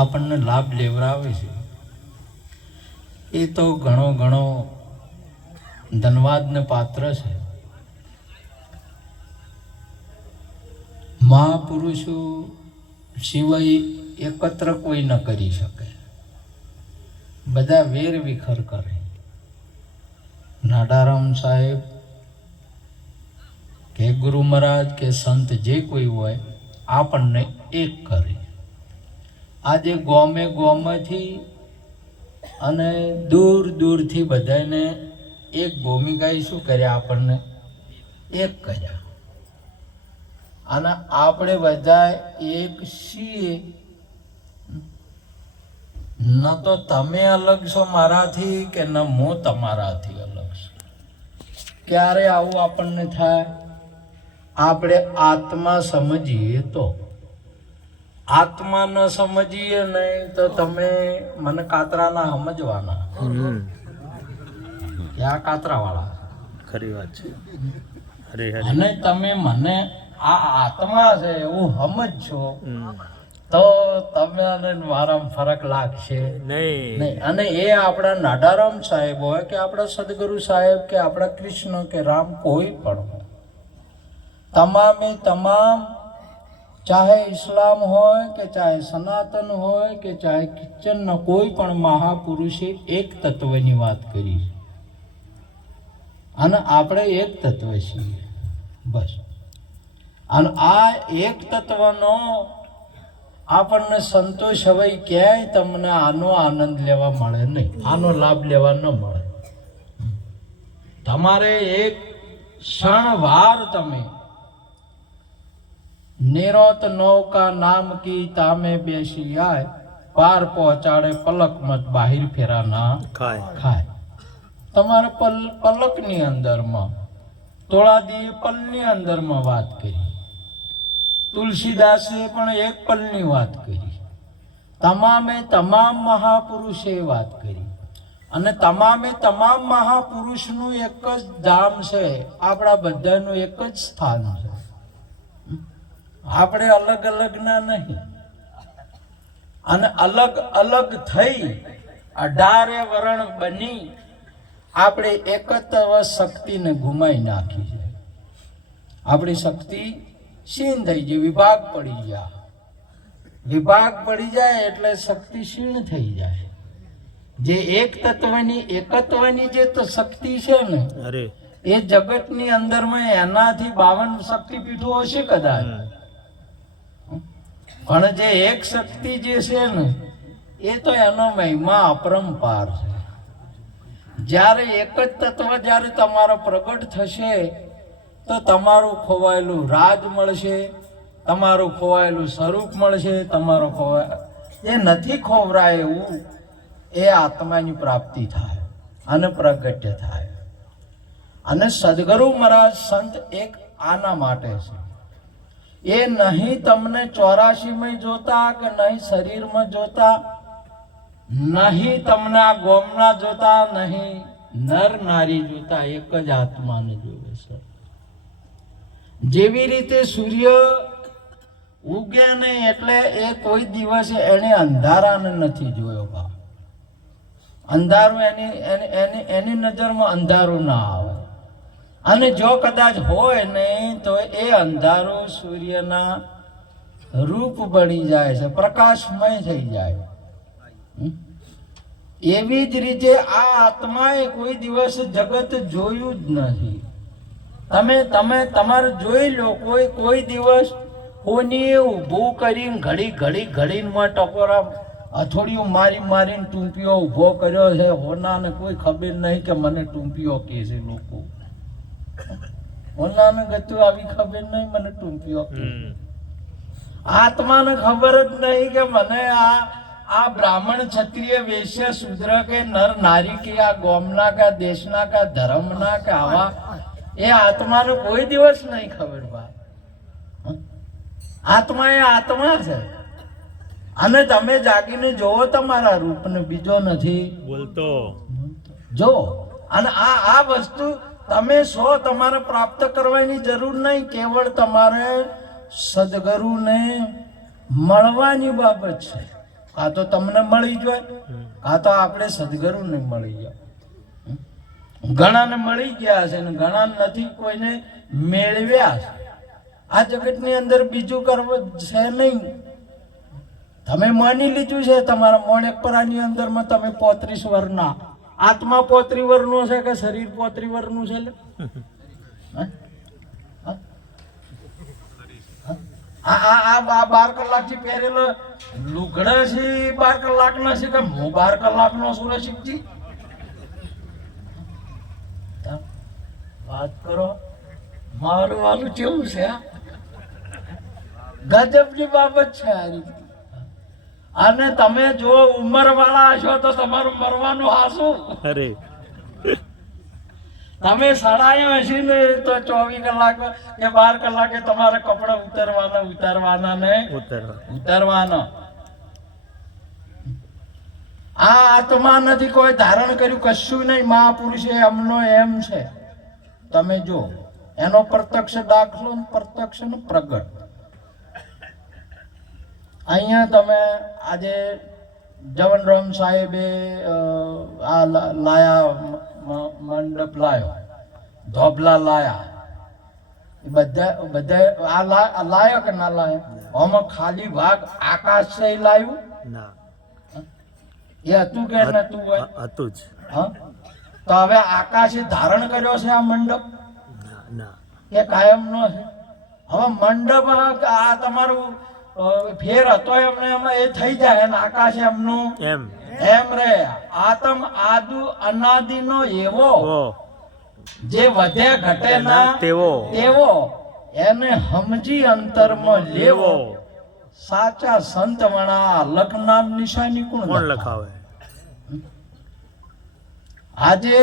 આપણને લાભ લેવડાવે છે એ તો ઘણો ઘણો ધન્યવાદને પાત્ર છે. મહાપુરુષો સિવાય એકત્ર કોઈ ન કરી શકે. બધા વેર વિખર કરે. નાડારામ સાહેબ કે ગુરુ મહારાજ કે સંત જે કોઈ હોય આપણને એક કરે. આજે ગોમે ગોમેથી અને દૂર દૂરથી બધાને એક ભૂમિકાએ શું કર્યા? આપણને એક કર્યા. અને આપણે બધા એક છીએ. ન તો તમે અલગ છો મારાથી કે ન હું તમારાથી અલગ છું. ક્યારે આવું આપણને થાય? આપણે આત્મા સમજીએ તો. આત્મા ન સમજીએ નહીં તો તમે મને કાતરાના સમજવાના. આ કાતરા વાળા ખરી વાત છે. અને તમે મને આ આત્મા છે એવું સમજશો તો તમે મારામાં ફરક લાગશે નહીં. અને એ આપણા નાડારામ સાહેબ હોય કે આપણા સદગુરુ સાહેબ કે આપણા કૃષ્ણ કે રામ કોઈ પણ હોય, તમામે તમામ, ચાહે ઇસ્લામ હોય કે ચાહે સનાતન હોય કે ચાહે કિચન, કોઈ પણ મહાપુરુષે એક તત્વની વાત કરી અને આપણે એક તત્વ છીએ બસ. અને આ એક તત્વનો આપણને સંતોષ હવે ક્યાંય તમને આનો આનંદ લેવા મળે નહીં, આનો લાભ લેવા ન મળે. તમારે એક ક્ષણવાર તમે નિરોત નૌકા નામ કી તામે બેસી આય, પાર પહોંચાડે પલક મત બાહિર ફેરા ના ખાય. તમારે પલકની અંદરમાં, તોળાદી પલની અંદરમાં વાત કરી. તુલસીદાસે પણ એક પલની વાત કરી. તમામે તમામ મહાપુરુષે વાત કરી. અને તમામે તમામ મહાપુરુષનું એક જ ધામ છે, આપણા બધાનું એક જ સ્થાન છે. આપણે અલગ અલગ ના નહીં. અને અલગ અલગ થઈ 18 વરણ બની આપણે એકત્વ શક્તિને ગુમાઈ નાખી છે. આપણી શક્તિ ક્ષીણ થઈ જાય, વિભાગ પડી જાય. વિભાગ પડી જાય એટલે શક્તિ ક્ષીણ થઈ જાય. જે એક તત્વની એકત્વની જે શક્તિ છે ને, એ જગતની અંદરમાં એનાથી 52 શક્તિપીઠો હશે કદાચ, પણ જે એક શક્તિ જે છે ને એ તો એનો મહિમા અપરંપાર છે. જ્યારે એક જ તત્વ જ્યારે તમારો પ્રગટ થશે તો તમારું ખોવાયેલું રાજ મળશે, તમારું ખોવાયેલું સ્વરૂપ મળશે. તમારો જે નથી ખોવરાય એવું એ આત્માની પ્રાપ્તિ થાય અને પ્રગટ્ય થાય. અને સદગુરુ મહારાજ સંત એક આના માટે છે. એ નહીં તમને 84માં જોતા કે નહીં શરીરમાં જોતા, નહીં તમને આ ગોમના જોતા, નહીં નર નારી જોતા, એક જ આત્માને જોવે છે. જેવી રીતે સૂર્ય ઉગ્યા નહીં એટલે એ કોઈ દિવસે એને અંધારાને નથી જોયો. બા અંધારું એની નજરમાં અંધારું ના આવે. અને જો કદાચ હોય નહીં તો એ અંધારું સૂર્યના રૂપ બની જાય છે, પ્રકાશમય થઈ જાય. એવી જ રીતે આ આત્માએ કોઈ દિવસ જગત જોયું જ નથી. તમે તમારે જોઈ લો, કોઈ દિવસ કોની ઊભું કરીને ઘડીને ટકોરા હથોડીઓ મારીને ટૂંપીઓ ઊભો કર્યો છે. હોનાને કોઈ ખબર નહીં કે મને ટૂંપીઓ કહે છે. લોકો હોનાને ગતું આવી ખબર નહીં મને ટૂંપીઓ કહે. આત્માને ખબર જ નહીં કે મને આ બ્રાહ્મણ ક્ષત્રિય વૈશ્ય શૂદ્ર કે નર નારી કે આ ગોમના કે દેશના કે ધર્મના કે આવા, એ આત્માને કોઈ દિવસ નહીં ખબર. આત્મા એ આત્મા છે. અને તમે જાગીને જોવો તમારા રૂપને, બીજો નથી બોલતો જો. અને આ વસ્તુ તમે તમારે પ્રાપ્ત કરવાની જરૂર નહીં. કેવળ તમારે સદગુરુને મળવાની બાબત છે. આ તો તમને મળી જાય, આ તો આપણે સદગુરુને મળી જાય. ઘણાને મળી ગયા છે ને ઘણા નથી કોઈને મેળવ્યા છે. આ જગતની અંદર બીજું કરવું છે નહીં. તમે માની લીધું છે તમારા મોણેકપરાની અંદરમાં તમે 35 વર્ષના આત્મા 35 વર્ષનો છે કે શરીર 35 વર્ષનું છે? આ 12 કલાકથી પહેરેલો લુગડા છે 12 કલાકનો છે કે હું 12 કલાકનો છું રસિકજી? વાત કરો. મારું વાલું કેવું છે? ગજબની બાબત છે આ. અને તમે જો ઉંમર વાળા હશો તો તમારું મરવાનું હાસું. અરે તમે સડાયા હશે ને તો 24 કલાક કે 12 કલાકે તમારે કપડા ઉતારવાના ને ઉતારવાના. આ આત્મા નથી કોઈ ધારણ કર્યું કશું નહીં. મહાપુરુષે એમનો એમ છે. તમે જો એનો પ્રત્યક્ષ દાખલો પ્રત્યક્ષ ને પ્રગટ. અહીંયા તમે આજે જવનરામ સાહેબે આ લાયા મંડપ લાયો, ધોબલા લાયા, બધા આ લાયો કે ના લાયો? આમાં ખાલી ભાગ આકાશ છે લાવ્યું એ હતું કે નતું? હતું જ. હા, તો હવે આકાશે ધારણ કર્યો છે આ મંડપ કે કાયમ નો છે? હવે મંડપ આ તમારું ફેર હતો એમને એમાં એ થઈ જાય ને આકાશ એમનું એમ રે. આતમ આદુ અનાદિ નો એવો જે વધે ઘટે ના તેવો એને સમજી અંતરમાં લેવો. સાચા સંત વણા લખના નિશાની કોણ લખાવે? આજે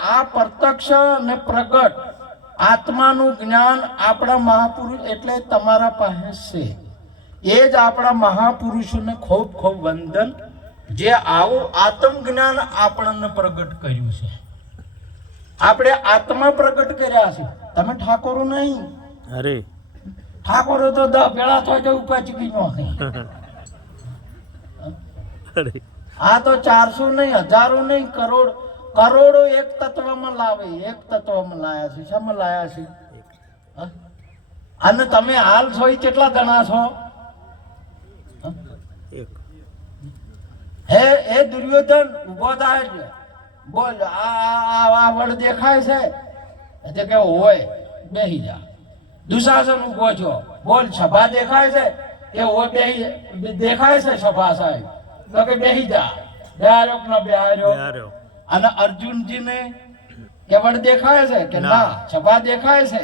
આ પ્રત્યક્ષ અને પ્રગટ આત્માનું જ્ઞાન આપણા મહાપુરુષ એટલે તમારા પાસે છે. એ જ આપણા મહાપુરુષોને ખૂબ ખૂબ વંદન, જે આવું આત્મ જ્ઞાન આપણને પ્રગટ કર્યું છે. આપણે આત્મા પ્રગટ કર્યા છે. તમે ઠાકોરો નહીં. અરે ઠાકોરો તો 10 પેલા થાય ઉપર ચૂકી નો. આ તો 400 નહીં, હજારો નહીં, કરોડો એક તત્વમાં લાવે. એક તત્વમાં લાયા છે. શામાં લાયા છે? અને તમે હાલ છો એ કેટલા જણા છો? હે દુર્યોધન ઉભો થાય છે. બોલ આ વડ દેખાય છે કે હોય? બેહી જા. દુશાસન ઉભો છો. બોલ સભા દેખાય છે કે હોય? દેખાય છે સભા સાહેબ તો કે બેહી જા. બેહાર્યો. અને અર્જુનજી ને કેવળ દેખાય છે કે ના? સભા દેખાય છે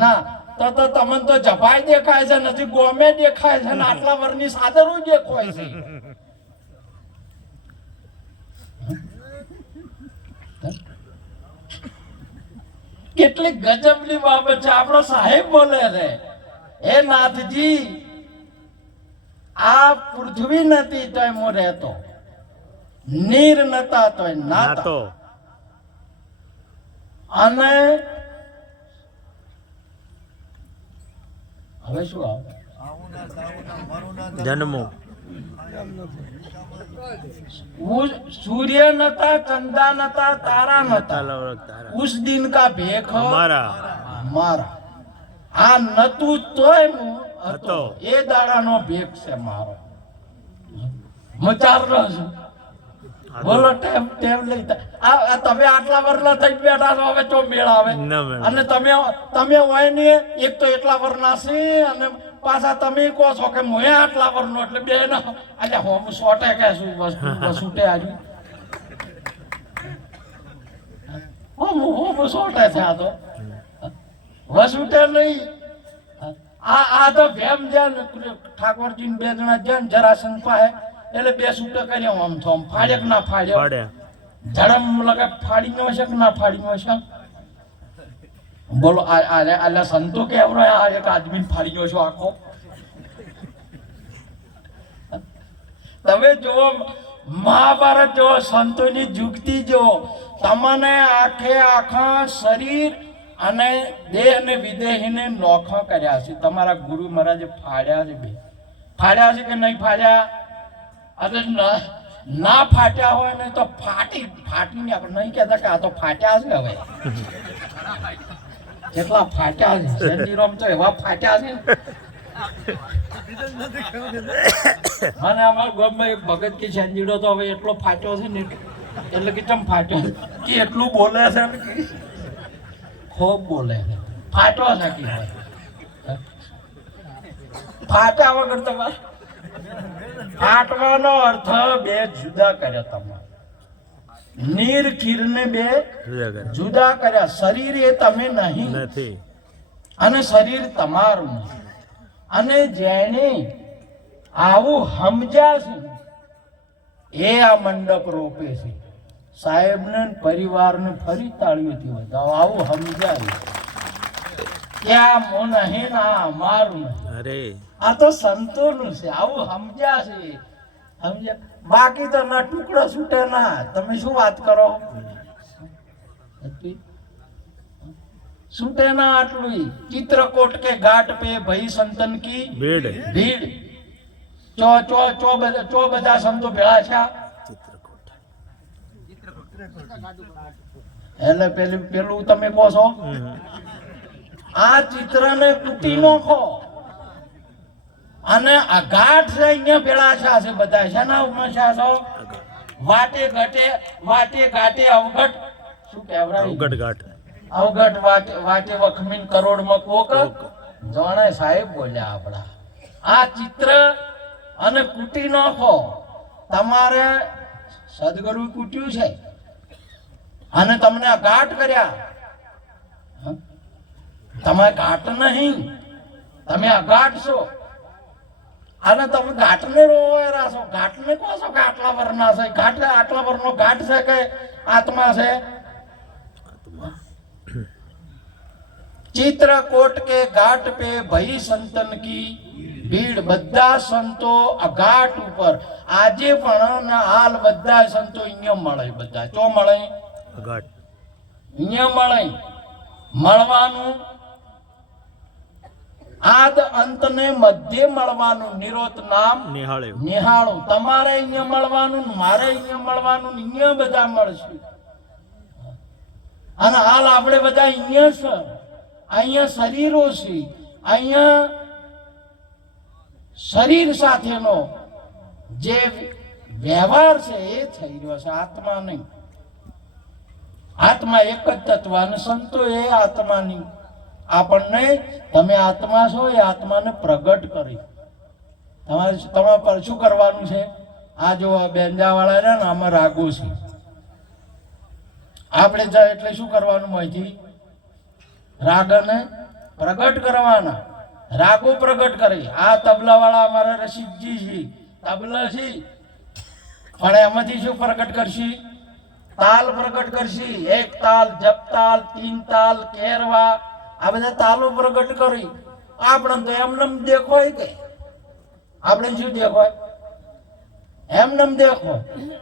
ના? તો તમને તો જભાઈ દેખાય છે નથી, ગોમે દેખાય છે ને આટલા વર્ષની સાદરો દેખાય છે. કેટલી ગજબની બાબત છે. આપણો સાહેબ બોલે છે, હે નાથજી આ પૃથ્વી નથી તોય હું રહેતો, નીર નતા તોય નાતો, અને હવે શું આવે? જન્મો. सूर्य नता, चंदा नता, तारा नता, उस दिन का भेख मारा. आ नतु तोय હતો એ દાડાનો ભેખ છે મારો. મચાર નો છું. બોલો ટેમ લઈ આ તમે આટલા વર્ષના થઈ બેઠા છો, હવે ચો મેળ આવે? અને તમે હોય ને એક તો એટલા વર્ષના છે અને પાછા તમે કહો છો કે હું આટલા વર્ષનો, એટલે બે ના એટલે હું સોટે કે શું વસૂટે આવી હું સોટે છે. આ તો વસૂટે નહીં. આ તો ભેમ જ્યાં ઠાકોરજી બે જણા જ્યાં જરાસન પાસે એટલે બે સૂટો કર્યો આમ તો ફાડ્યા કે ના ફાડ્યા, ધડમ લગે ફાડી નો છે કે ના ફાડી નો છે? બોલો આ સંતો કેવરો આ એક આદમી ફાડી ગયો છો આખો? તમે જો મહાભારત જો સંતોની જુગતી જો તમને આખે આખા શરીર અને દેહ અને વિદેહીને નોખા કર્યા છે. તમારા ગુરુ મહારાજે ફાડ્યા છે બે. ફાડ્યા છે કે નહીં ફાડ્યા? અરે ના ફાટ્યા હોય ને તો ફાટીને આપણે નહીં કહેતા કે આ તો ફાટ્યા છે. હવે કેટલા ફાટ્યા છે શેરડીરામ, તો એવા ફાટ્યા છે. મને અમારા ગામમાં એક ભગત કે શેરડીડો તો હવે એટલો ફાટ્યો છે ને, એટલે કે ચમ ફાટ્યો કે એટલું બોલે છે ને, ખૂબ બોલે છે. ફાટ્યો છે કે ફાટ્યા વગર તમારે ફાટવાનો અર્થ બે જુદા કર્યા. તમારે નીર ખીર ને બે જુદા કર્યા. શરીર એ તમે નહીં અને શરીર તમારું નહીં. અને જેને આવું સમજ્યા છે એ આ મંડપ રોપે છે. સાહેબને પરિવારને ફરી તાળીઓથી વધાવો. આવું સમજાય કે આ મો નહીં ને આ અમારું નહીં, આ તો સંતોનું છે. આવું સમજ્યા છે, સમજ્યા. બાકી તો ના ટુકડો છૂટે ના. તમે શું વાત કરો? છૂટે ના આટલું. ચિત્રકોટ કે ઘાટ પે ભઈ સંતન કી ભીડ. ચો બધા સંતો ભેળા છે. એટલે પેલું તમે કહો છો આ ચિત્રને કૂટી નાખો અને આ ઘાટ છે અહીંયા ભેળા છે બધા. શેના ઉમશા છો? વાટે ઘાટે અવઘટ. શું કહેવાય? અવઘટ વાટે વખમીન કરોડમાં કોક જાણે. સાહેબ બોલ્યા આપડા આ ચિત્ર અને કૂટી નાખો. તમારે સદગુરુ કૂટ્યું છે અને તમને આ ઘાટ કર્યા. તમે ઘાટ નહીં, તમે આ ઘાટ છો. અને તમે ઘાટને રોવેરા છો. ઘાટને કહો છો કે આટલા વરના છે. ઘાટ આટલા વરનો ઘાટ છે કે આત્મા છે? ચિત્રકોટ કે ઘાટ પે ભઈ સંતન કી ભીડ. બધા સંતો આ ઘાટ ઉપર આજે પણ હાલ બધા સંતો અહીંયા મળે. બધા ચો મળે? અહીંયા મળે. મળવાનું આદ અંત ને મધ્ય મળવાનું. નિરોત નામ નિહાળું. તમારે અહીંયા મળવાનું, મારે અહીંયા મળવાનું, અહીંયા બધા મળશે. અને હાલ આપણે બધા અહીંયા છે. અહીંયા શરીરો છે. અહીંયા શરીર સાથેનો જે વ્યવહાર છે એ થઈ રહ્યો છે, આત્મા નહીં. આત્મા એક જ તત્વ અને સંતો એ આત્માની આપણને તમે આત્મા છો એ આત્માને પ્રગટ કરી. તમારે પર શું કરવાનું છે? આ જો બેંજાવાળા છે ને આમાં રાગો છે. આપણે જાય એટલે શું કરવાનું? અહીંથી રાગને પ્રગટ કરવાના. રાગો પ્રગટ કરી. આ તબલા વાળા અમારા રસિકજી છે, તબલા છે, પણ એમાંથી શું પ્રગટ કરશી? તાલ પ્રગટ કરશી. એક તાલ, જપ તાલ, તીન તાલ, કેરવા, આ બધા તાલો પ્રગટ કરી. આપણે તો એમને દેખોય કે આપણે શું દેખોય? એમને દેખો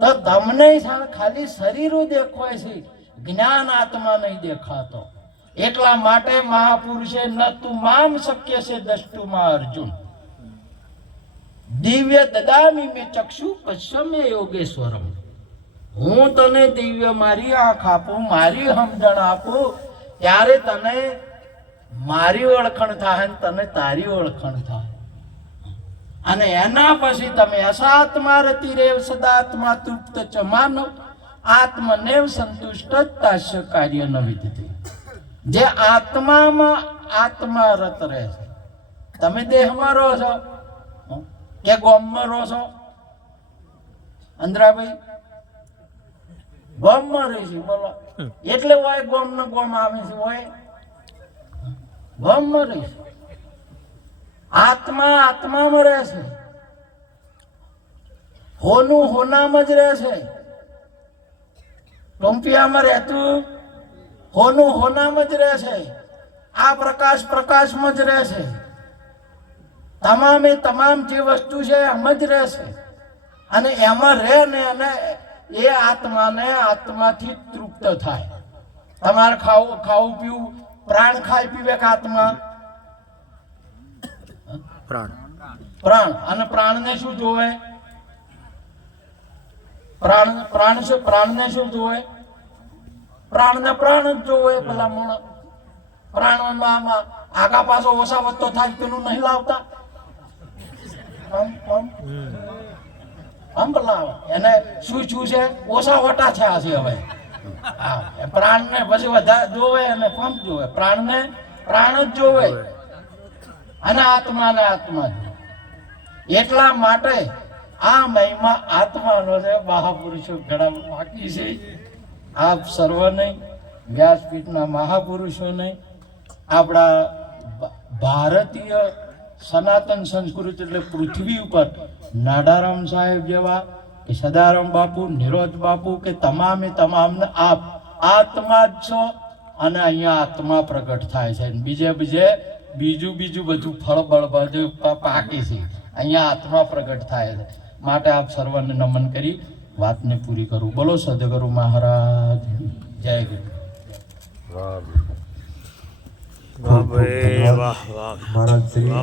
તો તમને ખાલી શરીરો દેખાય છે, જ્ઞાન આત્મા નહીં દેખાતો. એટલા માટે મહાપુરુષે ન તું મામ શક્ય છે દષ્ટુમાં અર્જુન દિવ્ય દદામી મે ચક્ષુ પશ્ચમે યોગેશ્વરમ. હું તને દિવ્ય મારી આંખ આપું, મારી સમજણ આપું, ત્યારે તને મારી ઓળખણ થાય ને તને તારી ઓળખણ થાય. અને એના પછી તમે અસાત્મા રતિરેવ સદાત્મા તૃપ્ત ચ માનવ આત્મનેવ સંતુષ્ટતાસ્ય કાર્ય ન વિદતે. જે આત્મામાં આત્મા રત રહે છે. તમે દેહમાં રહો છો કે ગોમમાં રહો છો? અંદ્રાભાઈ ગોમમાં રહે છે. બોલો એટલે હોય ગોમ ને ગોમ આવે છે. હોય ગોમમાં રહે છે. આત્મા આત્મામાં રહે છે. હોનું હોનામાં જ રહે છે. ટોમ્પિયામાં રહેતું હોનું હોનામાં જ રહે છે. આ પ્રકાશ પ્રકાશમાં જ રહે છે. તમામે તમામ જે વસ્તુ છે એમ જ રહે છે. અને એમાં રહે ને અને એ આત્માને આત્માથી તૃપ્ત થાય. તમારે ખાવું પીવું, પ્રાણ ખાઈ પીવે કે આત્મા? પ્રાણ પ્રાણ. અને પ્રાણને શું જોવે? પ્રાણને શું જોવે? પ્રાણને પ્રાણ જ જોવે. પેલા મૂળ પ્રાણમાં આગા પાછો ઓછા વધતો થાય પેલું નહીં લાવતા. પેલા એને શું છે? ઓછા વટા છે આ છે હવે. હા, પ્રાણને પછી વધારે જોવે અને પંપ જોવે. પ્રાણને પ્રાણ જ જોવે અને આત્માને આત્મા જોવે. એટલા માટે આ મહિમા આત્માનો છે. મહાપુરુષો ઘણા બાકી છે. આપ સર્વને, વ્યાસપીઠના મહાપુરુષોને, આપણા ભારતીય સનાતન સંસ્કૃતિ એટલે પૃથ્વી ઉપર નાડારામ સાહેબ જેવા કે સદારામ બાપુ, નિરોધ બાપુ કે તમામે તમામને આપ આત્મા જ છો અને અહીંયા આત્મા પ્રગટ થાય છે. બીજું બધું ફળ બળ બધું પાકી છે. અહીંયા આત્મા પ્રગટ થાય છે. માટે આપ સર્વને નમન કરી વાતને પૂરી કરું. બોલો સદગુરુ મહારાજ જય ગુરુ. વાહ ભાઈ વાહ વાહ.